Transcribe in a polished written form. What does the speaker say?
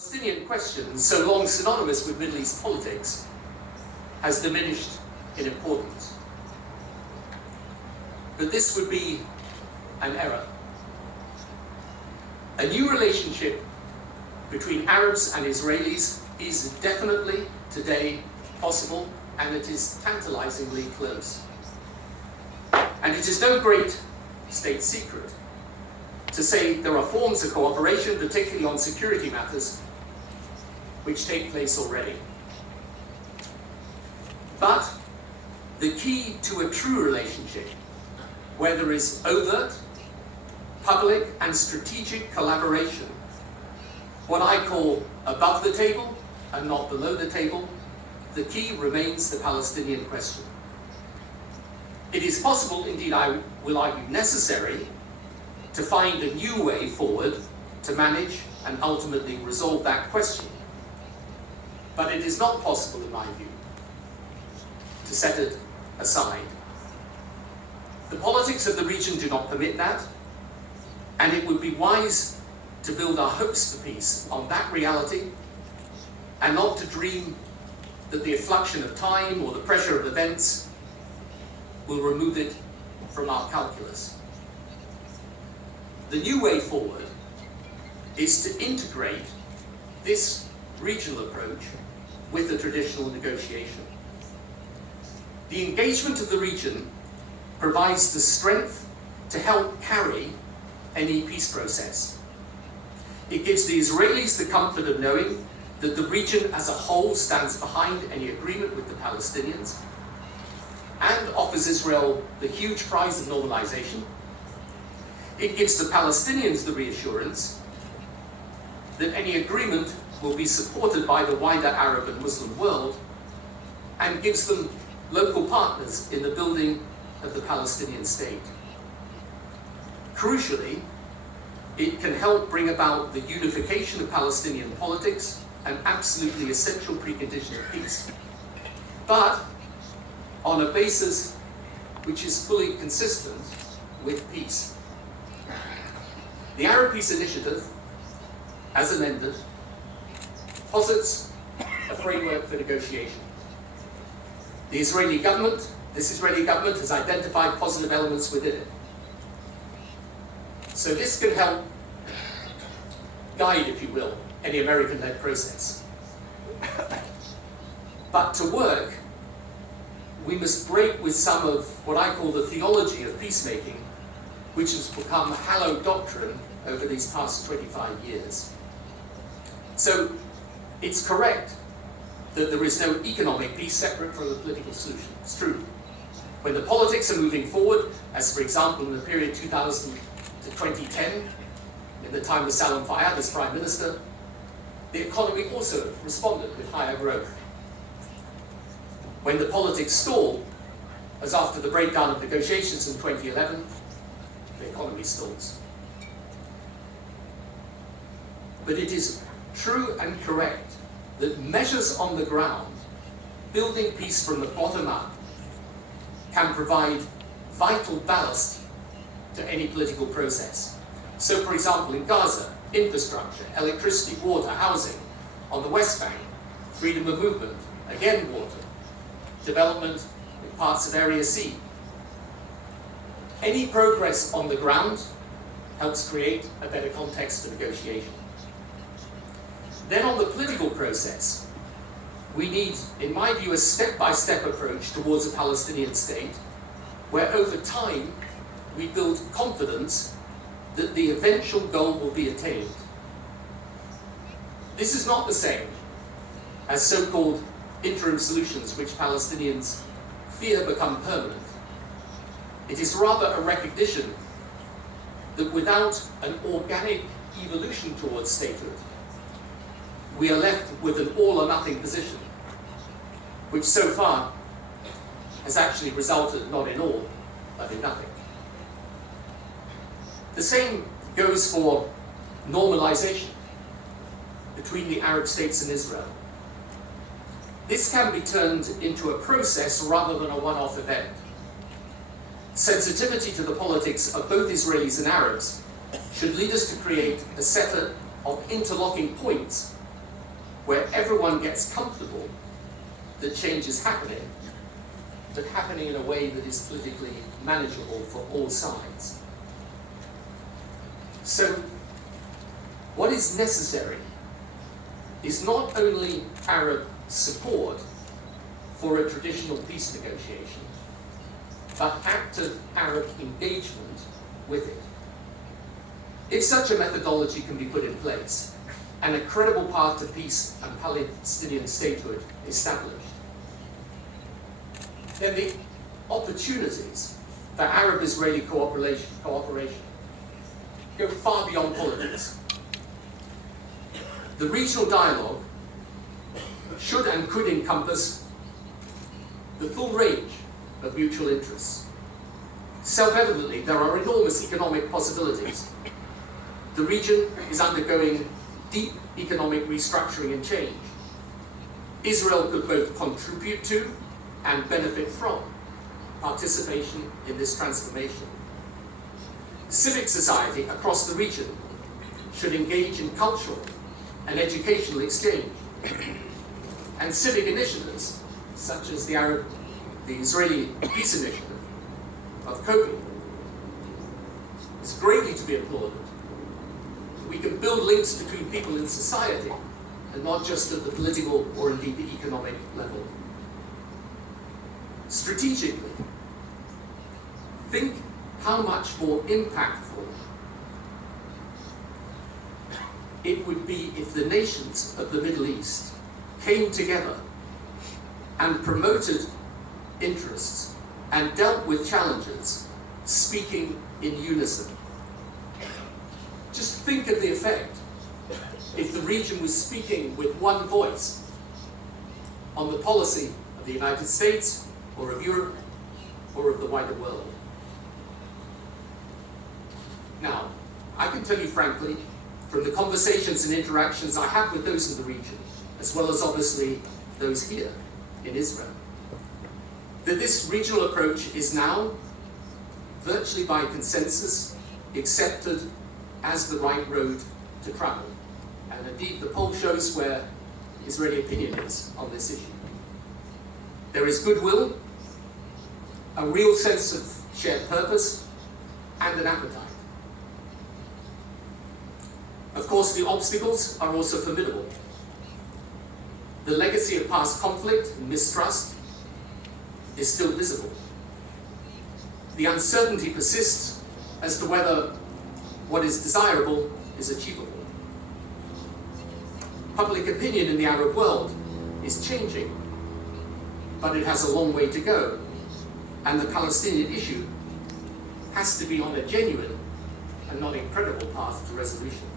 Palestinian question, so long synonymous with Middle East politics, has diminished in importance. But this would be an error. A new relationship between Arabs and Israelis is definitely today possible, and it is tantalizingly close. And it is no great state secret to say there are forms of cooperation, particularly on security matters, which take place already. But the key to a true relationship, where there is overt, public and strategic collaboration, what I call above the table and not below the table, the key remains the Palestinian question. It is possible, indeed I will argue necessary, to find a new way forward to manage and ultimately resolve that question. But it is not possible, in my view, to set it aside. The politics of the region do not permit that, and it would be wise to build our hopes for peace on that reality and not to dream that the effluxion of time or the pressure of events will remove it from our calculus. The new way forward is to integrate this regional approach with the traditional negotiation. The engagement of the region provides the strength to help carry any peace process. It gives the Israelis the comfort of knowing that the region as a whole stands behind any agreement with the Palestinians and offers Israel the huge prize of normalization. It gives the Palestinians the reassurance that any agreement will be supported by the wider Arab and Muslim world, and gives them local partners in the building of the Palestinian state. Crucially, it can help bring about the unification of Palestinian politics, an absolutely essential precondition of peace, but on a basis which is fully consistent with peace. The Arab Peace Initiative, as amended, posits a framework for negotiation. This Israeli government has identified positive elements within it. So this can help guide, if you will, any American-led process. But to work, we must break with some of what I call the theology of peacemaking, which has become hallowed doctrine over these past 25 years. So it's correct that there is no economic peace separate from the political solution. It's true. When the politics are moving forward, as for example in the period 2000 to 2010, in the time of Salam Fayyad as Prime Minister, the economy also responded with higher growth. When the politics stalled, as after the breakdown of negotiations in 2011, the economy stalls. But it is true and correct that measures on the ground, building peace from the bottom up, can provide vital ballast to any political process. So, for example, in Gaza, infrastructure, electricity, water, housing. On the West Bank, freedom of movement, again water. Development in parts of Area C. Any progress on the ground helps create a better context for negotiation. Then on the political process, we need, in my view, a step-by-step approach towards a Palestinian state, where over time we build confidence that the eventual goal will be attained. This is not the same as so-called interim solutions which Palestinians fear become permanent. It is rather a recognition that without an organic evolution towards statehood, we are left with an all-or-nothing position, which so far has actually resulted not in all, but in nothing. The same goes for normalization between the Arab states and Israel. This can be turned into a process rather than a one-off event. Sensitivity to the politics of both Israelis and Arabs should lead us to create a set of interlocking points where everyone gets comfortable that change is happening, but happening in a way that is politically manageable for all sides. So, what is necessary is not only Arab support for a traditional peace negotiation, but active Arab engagement with it. If such a methodology can be put in place, and a credible path to peace and Palestinian statehood established, then the opportunities for Arab-Israeli cooperation go far beyond politics. The regional dialogue should and could encompass the full range of mutual interests. Self-evidently, there are enormous economic possibilities. The region is undergoing deep economic restructuring and change. Israel could both contribute to and benefit from participation in this transformation. Civic society across the region should engage in cultural and educational exchange. And civic initiatives, such as the Israeli Peace Initiative of coping, is greatly to be applauded. We can build links between people in society, and not just at the political or indeed the economic level. Strategically, think how much more impactful it would be if the nations of the Middle East came together and promoted interests and dealt with challenges, speaking in unison. Just think of the effect if the region was speaking with one voice on the policy of the United States, or of Europe, or of the wider world. Now, I can tell you frankly, from the conversations and interactions I have with those in the region, as well as obviously those here in Israel, that this regional approach is now, virtually by consensus, accepted as the right road to travel. And indeed, the poll shows where Israeli opinion is on this issue. There is goodwill, a real sense of shared purpose, and an appetite. Of course, the obstacles are also formidable. The legacy of past conflict and mistrust is still visible. The uncertainty persists as to whether what is desirable is achievable. Public opinion in the Arab world is changing, but it has a long way to go, and the Palestinian issue has to be on a genuine and not incredible path to resolution.